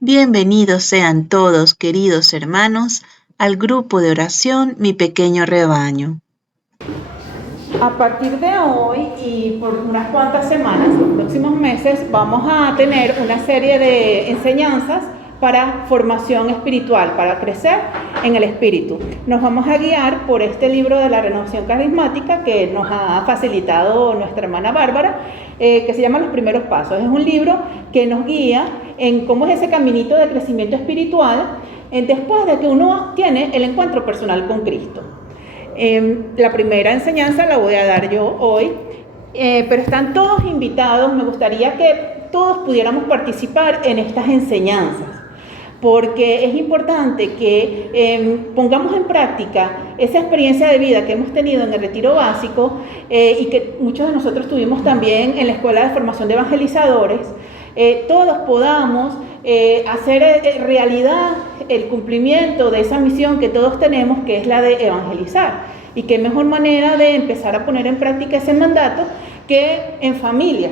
Bienvenidos sean todos, queridos hermanos, al grupo de oración Mi Pequeño Rebaño. A partir de hoy y por unas cuantas semanas, los próximos meses, vamos a tener una serie de enseñanzas para formación espiritual, para crecer en el espíritu. Nos vamos a guiar por este libro de la Renovación Carismática que nos ha facilitado nuestra hermana Bárbara, que se llama Los Primeros Pasos. Es un libro que nos guía en cómo es ese caminito de crecimiento espiritual después de que uno tiene el encuentro personal con Cristo. La primera enseñanza la voy a dar yo hoy, pero están todos invitados. Me gustaría que todos pudiéramos participar en estas enseñanzas, porque es importante que pongamos en práctica esa experiencia de vida que hemos tenido en el retiro básico y que muchos de nosotros tuvimos también en la Escuela de Formación de Evangelizadores. Todos podamos hacer realidad el cumplimiento de esa misión que todos tenemos, que es la de evangelizar. Y qué mejor manera de empezar a poner en práctica ese mandato que en familia,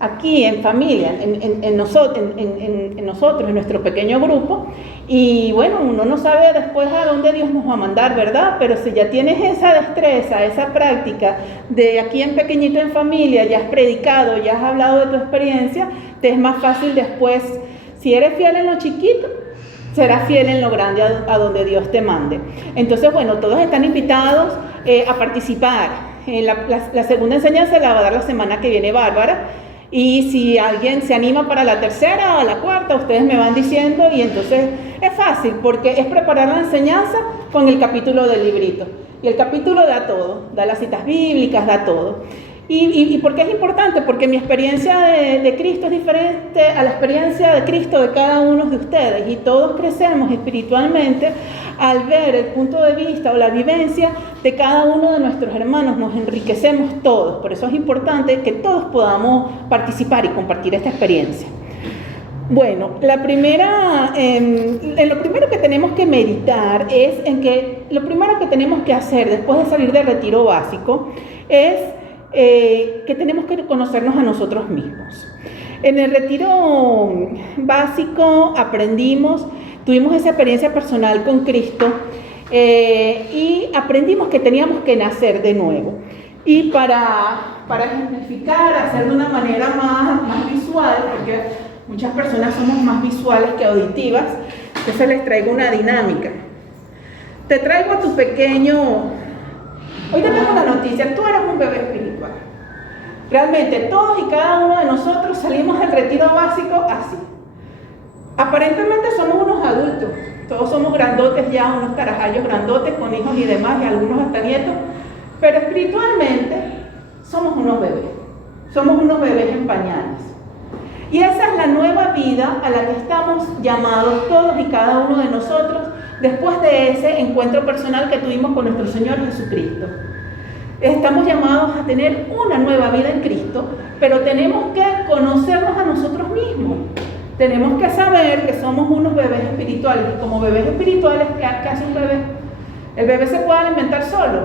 aquí en familia, en nosotros, en nuestro pequeño grupo. Y bueno, uno no sabe después a dónde Dios nos va a mandar, ¿verdad? Pero si ya tienes esa destreza, esa práctica de aquí en pequeñito en familia, ya has predicado, ya has hablado de tu experiencia, te es más fácil después. Si eres fiel en lo chiquito, serás fiel en lo grande a donde Dios te mande. Entonces, bueno, todos están invitados a participar. La segunda enseñanza la va a dar la semana que viene Bárbara. Y si alguien se anima para la tercera o la cuarta, ustedes me van diciendo, y entonces es fácil, porque es preparar la enseñanza con el capítulo del librito. Y el capítulo da todo, da las citas bíblicas, da todo. ¿Y por qué es importante? Porque mi experiencia de Cristo es diferente a la experiencia de Cristo de cada uno de ustedes, y todos crecemos espiritualmente al ver el punto de vista o la vivencia de cada uno de nuestros hermanos. Nos enriquecemos todos. Por eso es importante que todos podamos participar y compartir esta experiencia. Bueno, lo primero que tenemos que meditar es en que lo primero que tenemos que hacer después de salir del retiro básico es que tenemos que conocernos a nosotros mismos. En el retiro básico tuvimos esa experiencia personal con Cristo y aprendimos que teníamos que nacer de nuevo. Y para ejemplificar, hacer de una manera más visual, porque muchas personas somos más visuales que auditivas, entonces les traigo una dinámica. Te traigo a tu pequeño. Hoy te tengo una noticia: tú eres un bebé espiritual. Realmente todos y cada uno de nosotros salimos del retiro básico así. Aparentemente somos unos adultos, todos somos grandotes ya, unos carajayos grandotes con hijos y demás, y algunos hasta nietos, pero espiritualmente somos unos bebés en pañales. Y esa es la nueva vida a la que estamos llamados todos y cada uno de nosotros después de ese encuentro personal que tuvimos con nuestro Señor Jesucristo. Estamos llamados a tener una nueva vida en Cristo, pero tenemos que conocernos a nosotros mismos. Tenemos que saber que somos unos bebés espirituales, y como bebés espirituales, ¿qué hace un bebé? ¿El bebé se puede alimentar solo?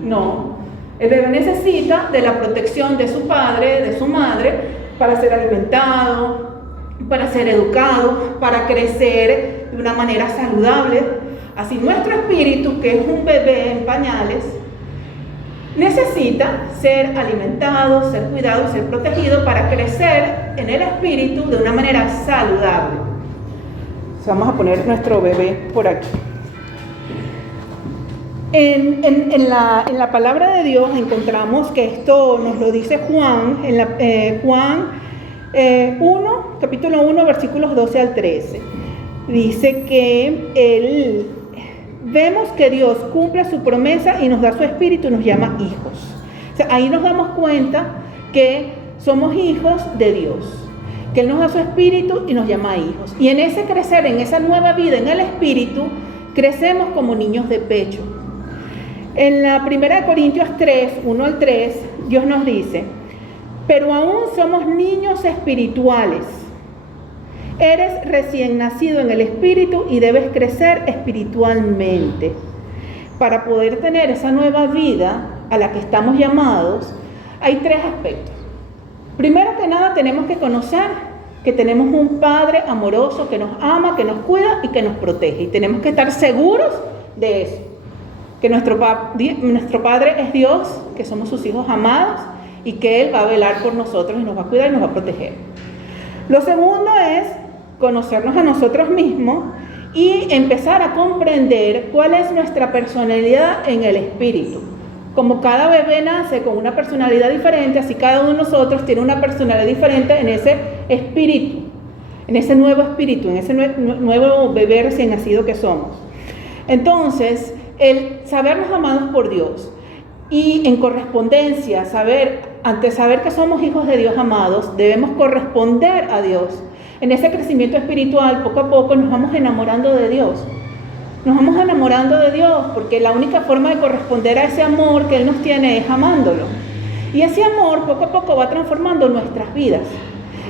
No. El bebé necesita de la protección de su padre, de su madre, para ser alimentado, para ser educado, para crecer de una manera saludable. Así nuestro espíritu, que es un bebé en pañales, necesita ser alimentado, ser cuidado, ser protegido para crecer en el espíritu de una manera saludable. Vamos a poner nuestro bebé por aquí. En la palabra de Dios encontramos que esto nos lo dice Juan, Juan 1, capítulo 1, versículos 12 al 13. Dice que vemos que Dios cumple su promesa y nos da su espíritu y nos llama hijos. O sea, ahí nos damos cuenta que somos hijos de Dios, que Él nos da su espíritu y nos llama hijos. Y en ese crecer, en esa nueva vida, en el espíritu, crecemos como niños de pecho. En la 1 Corintios 3, 1 al 3, Dios nos dice: pero aún somos niños espirituales. Eres recién nacido en el espíritu y debes crecer espiritualmente. Para poder tener esa nueva vida a la que estamos llamados, hay tres aspectos. Primero que nada, tenemos que conocer que tenemos un Padre amoroso que nos ama, que nos cuida y que nos protege. Y tenemos que estar seguros de eso. Que nuestro Padre es Dios, que somos sus hijos amados y que Él va a velar por nosotros y nos va a cuidar y nos va a proteger. Lo segundo es conocernos a nosotros mismos y empezar a comprender cuál es nuestra personalidad en el espíritu. Como cada bebé nace con una personalidad diferente, así cada uno de nosotros tiene una personalidad diferente en ese espíritu, en ese nuevo espíritu, en ese nuevo bebé recién nacido que somos. Entonces, el sabernos amados por Dios y en correspondencia, antes de saber que somos hijos de Dios amados, debemos corresponder a Dios. En ese crecimiento espiritual, poco a poco nos vamos enamorando de Dios. Nos vamos enamorando de Dios porque la única forma de corresponder a ese amor que Él nos tiene es amándolo. Y ese amor poco a poco va transformando nuestras vidas.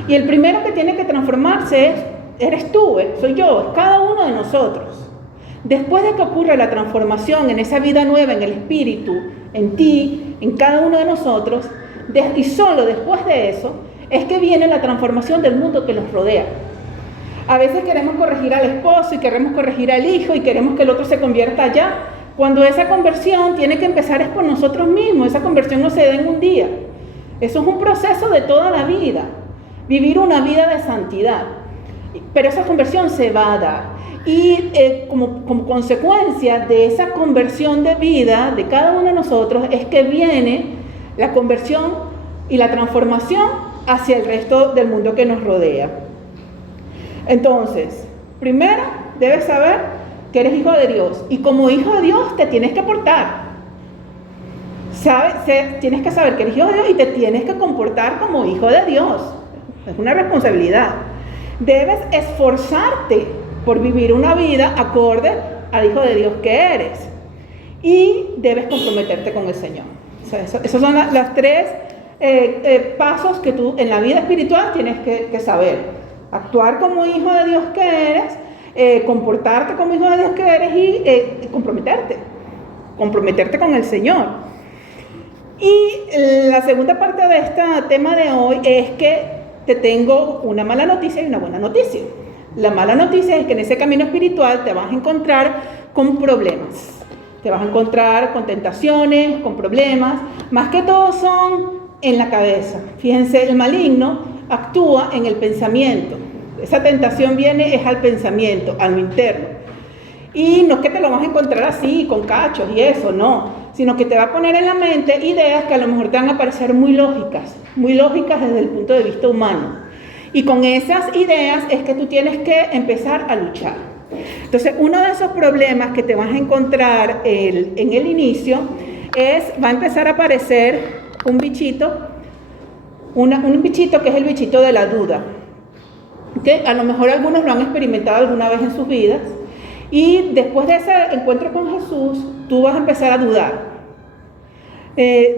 Y el primero que tiene que transformarse eres tú, soy yo, es cada uno de nosotros. Después de que ocurre la transformación en esa vida nueva, en el espíritu, en ti, en cada uno de nosotros, y solo después de eso, es que viene la transformación del mundo que nos rodea. A veces queremos corregir al esposo y queremos corregir al hijo y queremos que el otro se convierta allá, cuando esa conversión tiene que empezar es por nosotros mismos. Esa conversión no se da en un día. Eso es un proceso de toda la vida, vivir una vida de santidad. Pero esa conversión se va a dar. Y como consecuencia de esa conversión de vida de cada uno de nosotros es que viene la conversión y la transformación hacia el resto del mundo que nos rodea. Entonces, primero debes saber que eres hijo de Dios y como hijo de Dios te tienes que portar. Tienes que saber que eres hijo de Dios y te tienes que comportar como hijo de Dios. Es una responsabilidad. Debes esforzarte por vivir una vida acorde al hijo de Dios que eres y debes comprometerte con el Señor. O sea, esos son las tres pasos que tú en la vida espiritual tienes que saber. Actuar como hijo de Dios que eres, comportarte como hijo de Dios que eres y comprometerte con el Señor. Y la segunda parte de este tema de hoy es que te tengo una mala noticia y una buena noticia. La mala noticia es que en ese camino espiritual te vas a encontrar con problemas. Te vas a encontrar con tentaciones, con problemas. Más que todo son en la cabeza. Fíjense, el maligno actúa en el pensamiento. Esa tentación viene es al pensamiento, a lo interno. Y no es que te lo vas a encontrar así, con cachos y eso, no. Sino que te va a poner en la mente ideas que a lo mejor te van a parecer muy lógicas desde el punto de vista humano. Y con esas ideas es que tú tienes que empezar a luchar. Entonces, uno de esos problemas que te vas a encontrar en el inicio va a empezar a aparecer un bichito que es el bichito de la duda. ¿Okay? A lo mejor algunos lo han experimentado alguna vez en sus vidas. Y después de ese encuentro con Jesús, tú vas a empezar a dudar.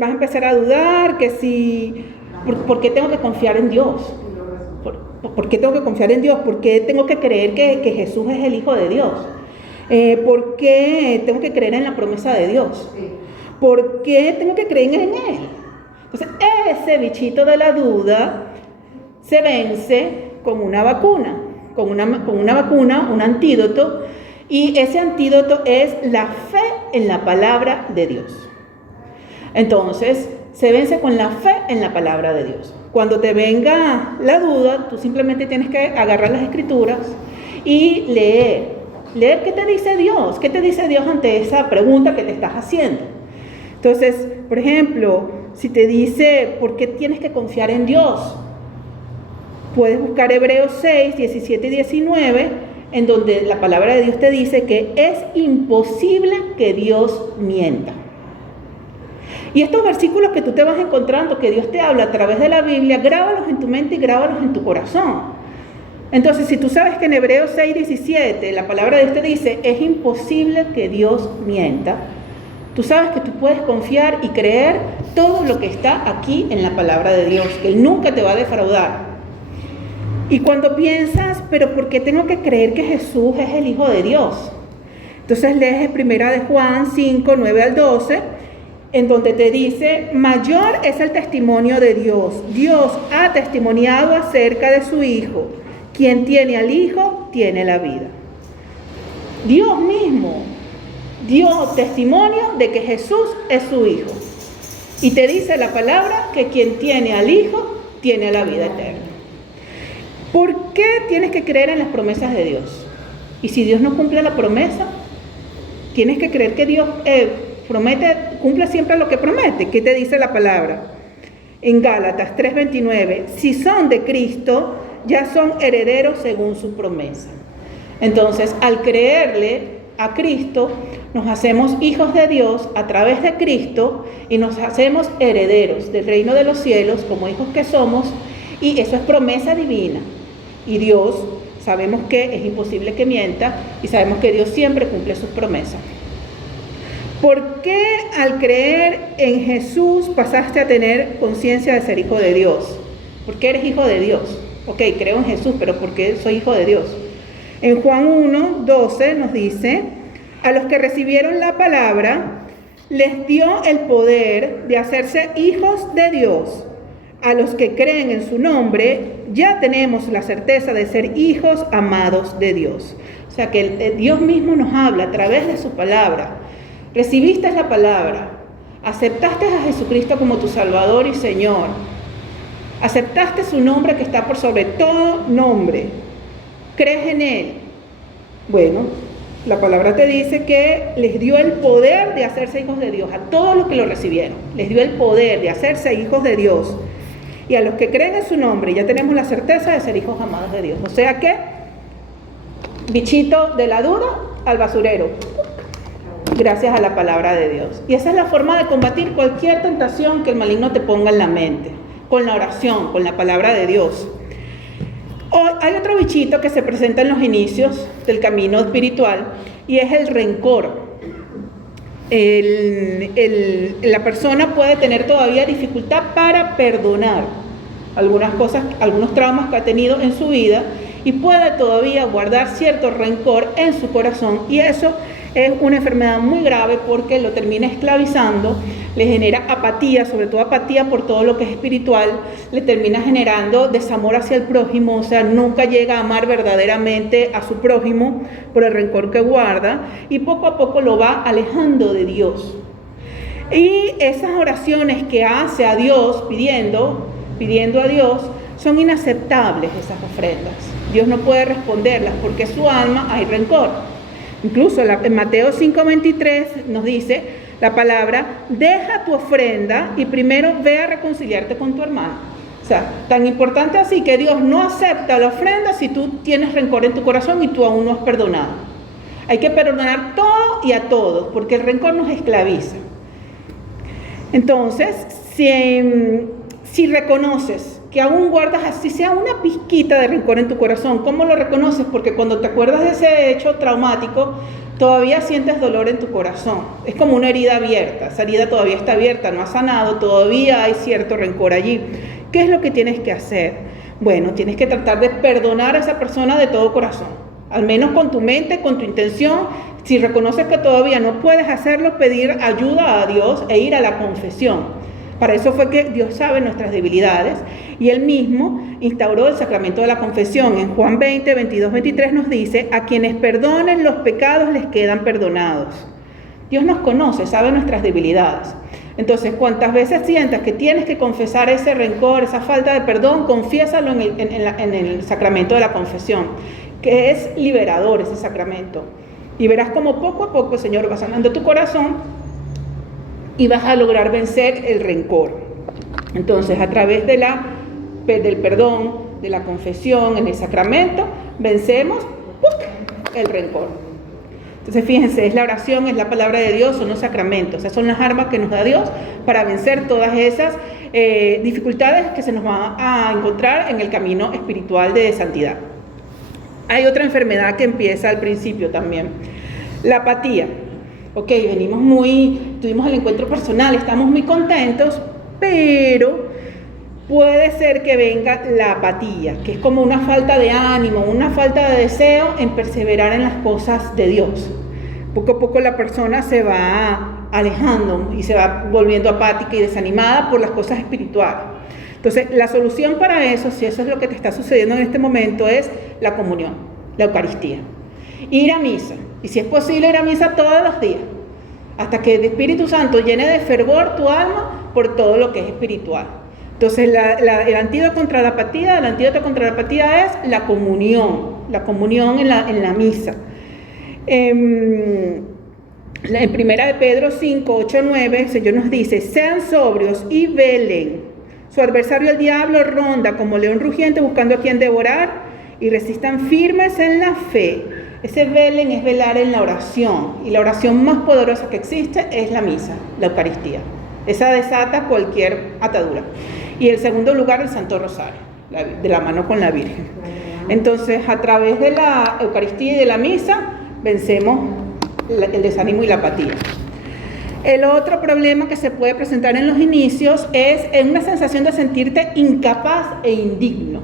Vas a empezar a dudar que ¿por qué tengo que confiar en Dios? ¿Por qué tengo que confiar en Dios? ¿Por qué tengo que creer que Jesús es el Hijo de Dios? ¿Por qué tengo que creer en la promesa de Dios? ¿Por qué tengo que creer en Él? Entonces, ese bichito de la duda se vence con una vacuna, un antídoto, y ese antídoto es la fe en la palabra de Dios. Entonces, se vence con la fe en la palabra de Dios. Cuando te venga la duda, tú simplemente tienes que agarrar las escrituras y leer qué te dice Dios, ante esa pregunta que te estás haciendo. Entonces, por ejemplo, si te dice, ¿por qué tienes que confiar en Dios? Puedes buscar Hebreos 6, 17 y 19, en donde la palabra de Dios te dice que es imposible que Dios mienta. Y estos versículos que tú te vas encontrando, que Dios te habla a través de la Biblia, grábalos en tu mente y grábalos en tu corazón. Entonces, si tú sabes que en Hebreos 6, 17, la palabra de Dios te dice, es imposible que Dios mienta, tú sabes que tú puedes confiar y creer todo lo que está aquí en la palabra de Dios, que Él nunca te va a defraudar. Y cuando piensas, pero ¿por qué tengo que creer que Jesús es el Hijo de Dios? Entonces lees en 1 de Juan 5, 9 al 12, en donde te dice, mayor es el testimonio de Dios. Dios ha testimoniado acerca de su Hijo. Quien tiene al Hijo, tiene la vida. Dios mismo dio testimonio de que Jesús es su Hijo. Y te dice la palabra que quien tiene al Hijo, tiene la vida eterna. ¿Por qué tienes que creer en las promesas de Dios? Y si Dios no cumple la promesa, tienes que creer que Dios cumple siempre lo que promete. ¿Qué te dice la palabra? En Gálatas 3:29, si son de Cristo, ya son herederos según su promesa. Entonces, al creerle a Cristo, nos hacemos hijos de Dios a través de Cristo y nos hacemos herederos del reino de los cielos como hijos que somos, y eso es promesa divina. Y Dios, sabemos que es imposible que mienta y sabemos que Dios siempre cumple sus promesas. ¿Por qué al creer en Jesús pasaste a tener conciencia de ser hijo de Dios? ¿Por qué eres hijo de Dios? Ok, creo en Jesús, pero ¿por qué soy hijo de Dios? En Juan 1:12 nos dice, a los que recibieron la palabra, les dio el poder de hacerse hijos de Dios. A los que creen en su nombre, ya tenemos la certeza de ser hijos amados de Dios. O sea que Dios mismo nos habla a través de su palabra. Recibiste la palabra, aceptaste a Jesucristo como tu Salvador y Señor, aceptaste su nombre que está por sobre todo nombre, crees en Él. Bueno, la palabra te dice que les dio el poder de hacerse hijos de Dios, a todos los que lo recibieron, les dio el poder de hacerse hijos de Dios. Y a los que creen en su nombre, ya tenemos la certeza de ser hijos amados de Dios. O sea que, bichito de la duda al basurero, gracias a la palabra de Dios. Y esa es la forma de combatir cualquier tentación que el maligno te ponga en la mente, con la oración, con la palabra de Dios. Hay otro bichito que se presenta en los inicios del camino espiritual y es el rencor. La persona puede tener todavía dificultad para perdonar algunas cosas, algunos traumas que ha tenido en su vida, y puede todavía guardar cierto rencor en su corazón, y eso es una enfermedad muy grave porque lo termina esclavizando, le genera apatía, sobre todo apatía por todo lo que es espiritual, le termina generando desamor hacia el prójimo, o sea, nunca llega a amar verdaderamente a su prójimo por el rencor que guarda, y poco a poco lo va alejando de Dios. Y esas oraciones que hace a Dios, pidiendo a Dios, son inaceptables esas ofrendas. Dios no puede responderlas porque en su alma hay rencor. Incluso en Mateo 5:23 nos dice la palabra, deja tu ofrenda y primero ve a reconciliarte con tu hermano. O sea, tan importante así que Dios no acepta la ofrenda si tú tienes rencor en tu corazón y tú aún no has perdonado. Hay que perdonar todo y a todos porque el rencor nos esclaviza. Entonces, si reconoces que aún guardas así sea una pizquita de rencor en tu corazón, ¿cómo lo reconoces? Porque cuando te acuerdas de ese hecho traumático, todavía sientes dolor en tu corazón. Es como una herida abierta, esa herida todavía está abierta, no ha sanado, todavía hay cierto rencor allí. ¿Qué es lo que tienes que hacer? Bueno, tienes que tratar de perdonar a esa persona de todo corazón, al menos con tu mente, con tu intención. Si reconoces que todavía no puedes hacerlo, pedir ayuda a Dios e ir a la confesión. Para eso fue que Dios sabe nuestras debilidades y Él mismo instauró el sacramento de la confesión. En Juan 20, 22, 23 nos dice, a quienes perdonen los pecados les quedan perdonados. Dios nos conoce, sabe nuestras debilidades. Entonces, cuantas veces sientas que tienes que confesar ese rencor, esa falta de perdón, confiésalo en el sacramento de la confesión, que es liberador ese sacramento. Y verás como poco a poco el Señor va sanando tu corazón y vas a lograr vencer el rencor. Entonces, a través del perdón, de la confesión, en el sacramento, vencemos el rencor. Entonces, fíjense, es la oración, es la palabra de Dios, son los sacramentos. Esas son las armas que nos da Dios para vencer todas esas dificultades que se nos van a encontrar en el camino espiritual de santidad. Hay otra enfermedad que empieza al principio también, la apatía. Ok, tuvimos el encuentro personal, estamos muy contentos, pero puede ser que venga la apatía, que es como una falta de ánimo, una falta de deseo en perseverar en las cosas de Dios. Poco a poco la persona se va alejando y se va volviendo apática y desanimada por las cosas espirituales. Entonces, la solución para eso, si eso es lo que te está sucediendo en este momento, es la comunión, la Eucaristía. Ir a misa, y si es posible ir a misa todos los días, hasta que el Espíritu Santo llene de fervor tu alma por todo lo que es espiritual. Entonces, el antídoto contra la apatía es la comunión en la misa. En primera de Pedro 5, 8, 9, el Señor nos dice: sean sobrios y velen. Su adversario el diablo ronda como león rugiente buscando a quien devorar, y resistan firmes en la fe. Ese velen es velar en la oración, y la oración más poderosa que existe es la misa, la Eucaristía. Esa desata cualquier atadura. Y en segundo lugar, el Santo Rosario, de la mano con la Virgen. Entonces, a través de la Eucaristía y de la misa, vencemos el desánimo y la apatía. El otro problema que se puede presentar en los inicios es una sensación de sentirte incapaz e indigno.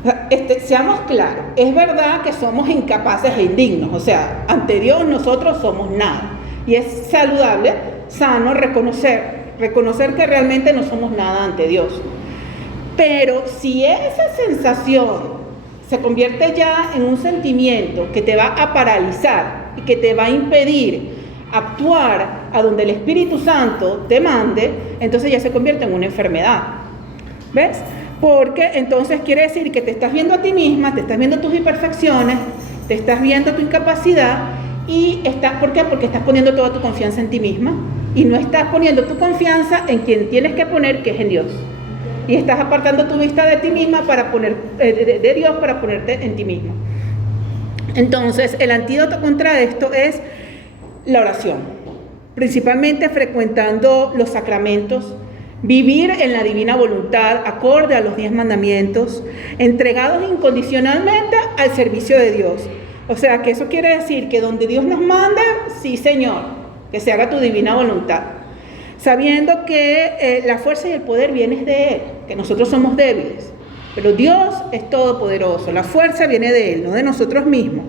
O sea, seamos claros, es verdad que somos incapaces e indignos, o sea, ante Dios nosotros somos nada. Y es saludable, sano, reconocer que realmente no somos nada ante Dios. Pero si esa sensación se convierte ya en un sentimiento que te va a paralizar y que te va a impedir actuar a donde el Espíritu Santo te mande, entonces ya se convierte en una enfermedad. ¿Ves? Porque entonces quiere decir que te estás viendo a ti misma, te estás viendo tus imperfecciones, te estás viendo tu incapacidad y ¿por qué? Porque estás poniendo toda tu confianza en ti misma y no estás poniendo tu confianza en quien tienes que poner, que es en Dios. Y estás apartando tu vista de ti misma para poner de Dios para ponerte en ti misma. Entonces, el antídoto contra esto es la oración, principalmente frecuentando los sacramentos, vivir en la divina voluntad, acorde a los 10 mandamientos, entregados incondicionalmente al servicio de Dios. O sea, que eso quiere decir que donde Dios nos mande, sí, Señor, que se haga tu divina voluntad. Sabiendo que la fuerza y el poder vienen de Él, que nosotros somos débiles, pero Dios es todopoderoso, la fuerza viene de Él, no de nosotros mismos.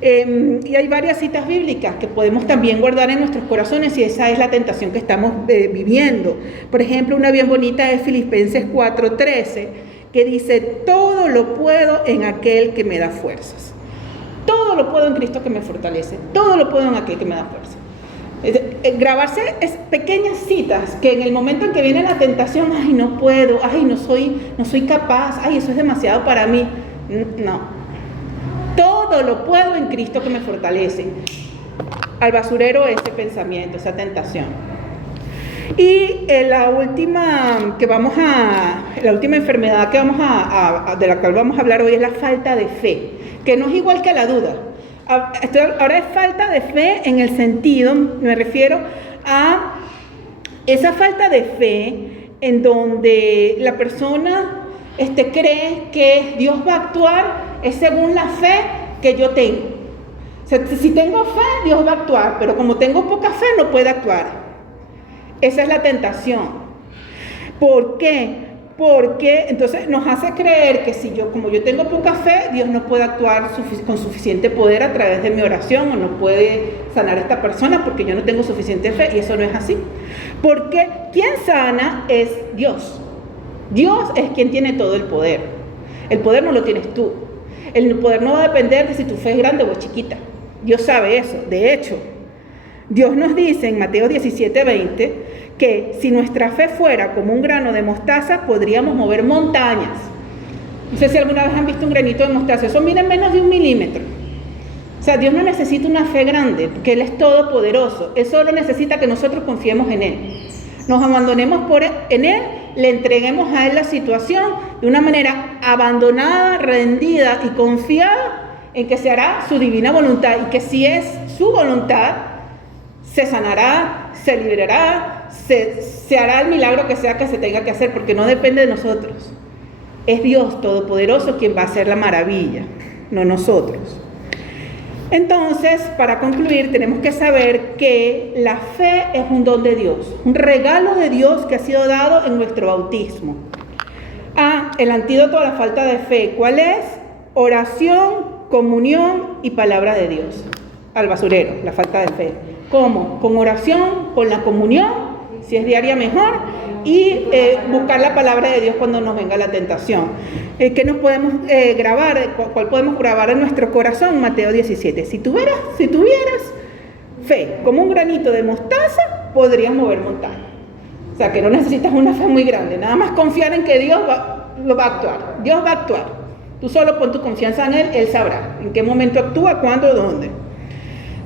Y hay varias citas bíblicas que podemos también guardar en nuestros corazones, y esa es la tentación que estamos viviendo. Por ejemplo, una bien bonita es Filipenses 4:13, que dice: todo lo puedo en aquel que me da fuerzas. Todo lo puedo en Cristo que me fortalece, todo lo puedo en aquel que me da fuerzas. Grabarse es pequeñas citas que en el momento en que viene la tentación, ay, no puedo, ay, no soy capaz, ay, eso es demasiado para mí. No, todo lo puedo en Cristo que me fortalece. Al basurero ese pensamiento, esa tentación. Y la última enfermedad que de la cual vamos a hablar hoy es la falta de fe, que no es igual que la duda. Ahora es falta de fe en el sentido, me refiero a esa falta de fe en donde la persona cree que Dios va a actuar es según la fe que yo tengo. O sea, si tengo fe, Dios va a actuar, pero como tengo poca fe, no puede actuar. Esa es la tentación. ¿Por qué? Porque entonces nos hace creer que como yo tengo poca fe, Dios no puede actuar con suficiente poder a través de mi oración, o no puede sanar a esta persona porque yo no tengo suficiente fe, y eso no es así. Porque quien sana es Dios. Dios es quien tiene todo el poder. El poder no lo tienes tú. El poder no va a depender de si tu fe es grande o es chiquita. Dios sabe eso. De hecho, Dios nos dice en Mateo 17:20 que si nuestra fe fuera como un grano de mostaza, podríamos mover montañas. No sé si alguna vez han visto un granito de mostaza. Eso mide menos de 1 milímetro. O sea, Dios no necesita una fe grande, porque Él es todopoderoso. Él solo necesita que nosotros confiemos en Él. Nos abandonemos en Él, le entreguemos a Él la situación de una manera abandonada, rendida y confiada en que se hará su divina voluntad, y que si es su voluntad, se sanará, se liberará, se hará el milagro que sea que se tenga que hacer, porque no depende de nosotros. Es Dios Todopoderoso quien va a hacer la maravilla, no nosotros. Entonces, para concluir, tenemos que saber que la fe es un don de Dios, un regalo de Dios que ha sido dado en nuestro bautismo. El antídoto a la falta de fe, ¿cuál es? Oración, comunión y palabra de Dios. al basurero, la falta de fe. ¿Cómo? Con oración, con la comunión, si es diaria mejor, y buscar la palabra de Dios cuando nos venga la tentación. ¿Qué nos podemos grabar? ¿Cuál podemos grabar en nuestro corazón? Mateo 17. Si tuvieras fe como un granito de mostaza, podrías mover montañas. O sea, que no necesitas una fe muy grande, nada más confiar en que Dios lo va a actuar. Dios va a actuar. Tú solo pon tu confianza en Él, Él sabrá en qué momento actúa, cuándo, dónde.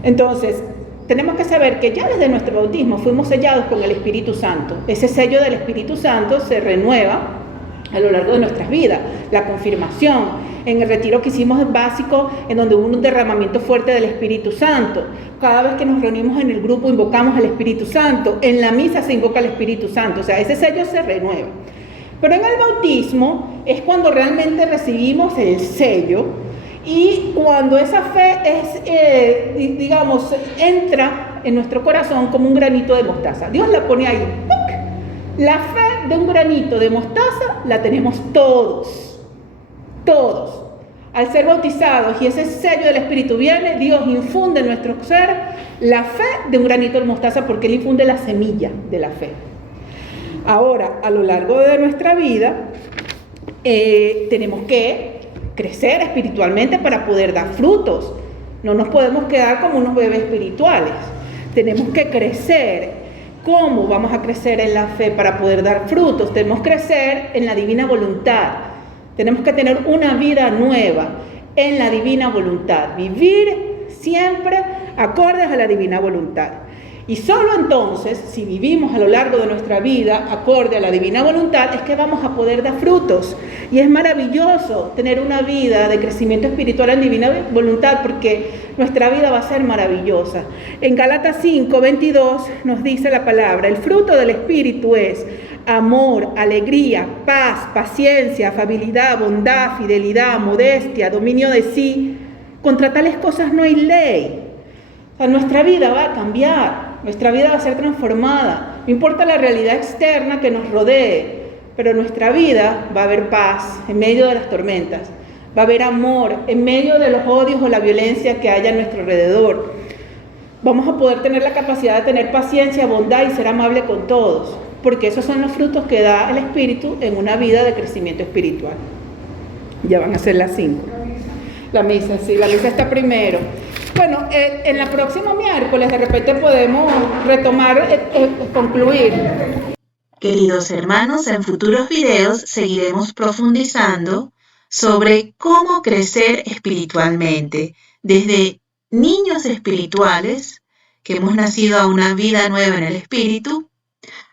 Entonces, tenemos que saber que ya desde nuestro bautismo fuimos sellados con el Espíritu Santo. Ese sello del Espíritu Santo se renueva a lo largo de nuestras vidas. La confirmación, en el retiro que hicimos básico, en donde hubo un derramamiento fuerte del Espíritu Santo. Cada vez que nos reunimos en el grupo invocamos al Espíritu Santo. En la misa se invoca al Espíritu Santo. O sea, ese sello se renueva. Pero en el bautismo es cuando realmente recibimos el sello y cuando esa fe entra en nuestro corazón como un granito de mostaza. Dios la pone ahí. ¡Puc! La fe de un granito de mostaza la tenemos todos. Todos. Al ser bautizados y ese sello del Espíritu viene, Dios infunde en nuestro ser la fe de un granito de mostaza porque Él infunde la semilla de la fe. Ahora, a lo largo de nuestra vida, tenemos que crecer espiritualmente para poder dar frutos. No nos podemos quedar como unos bebés espirituales. Tenemos que crecer. ¿Cómo vamos a crecer en la fe para poder dar frutos? Tenemos que crecer en la divina voluntad. Tenemos que tener una vida nueva en la divina voluntad. Vivir siempre acordes a la divina voluntad. Y solo entonces, si vivimos a lo largo de nuestra vida acorde a la divina voluntad, es que vamos a poder dar frutos. Y es maravilloso tener una vida de crecimiento espiritual en divina voluntad, porque nuestra vida va a ser maravillosa. En Gálatas 5:22 nos dice la palabra: el fruto del Espíritu es amor, alegría, paz, paciencia, afabilidad, bondad, fidelidad, modestia, dominio de sí. Contra tales cosas no hay ley. O sea, nuestra vida va a cambiar. Nuestra vida va a ser transformada. No importa la realidad externa que nos rodee, pero nuestra vida va a haber paz en medio de las tormentas. Va a haber amor en medio de los odios o la violencia que haya a nuestro alrededor. Vamos a poder tener la capacidad de tener paciencia, bondad y ser amable con todos, porque esos son los frutos que da el Espíritu en una vida de crecimiento espiritual. Ya van a ser las 5. La misa, sí, la misa está primero. Bueno, en la próxima miércoles de repente podemos retomar, concluir. Queridos hermanos, en futuros videos seguiremos profundizando sobre cómo crecer espiritualmente, desde niños espirituales, que hemos nacido a una vida nueva en el espíritu,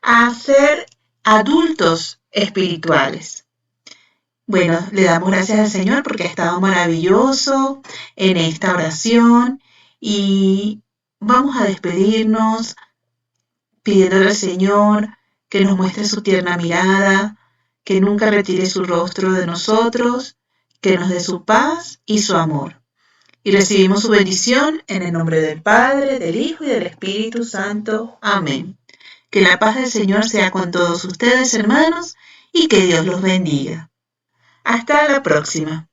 a ser adultos espirituales. Bueno, le damos gracias al Señor porque ha estado maravilloso en esta oración y vamos a despedirnos pidiéndole al Señor que nos muestre su tierna mirada, que nunca retire su rostro de nosotros, que nos dé su paz y su amor. Y recibimos su bendición en el nombre del Padre, del Hijo y del Espíritu Santo. Amén. Que la paz del Señor sea con todos ustedes, hermanos, y que Dios los bendiga. Hasta la próxima.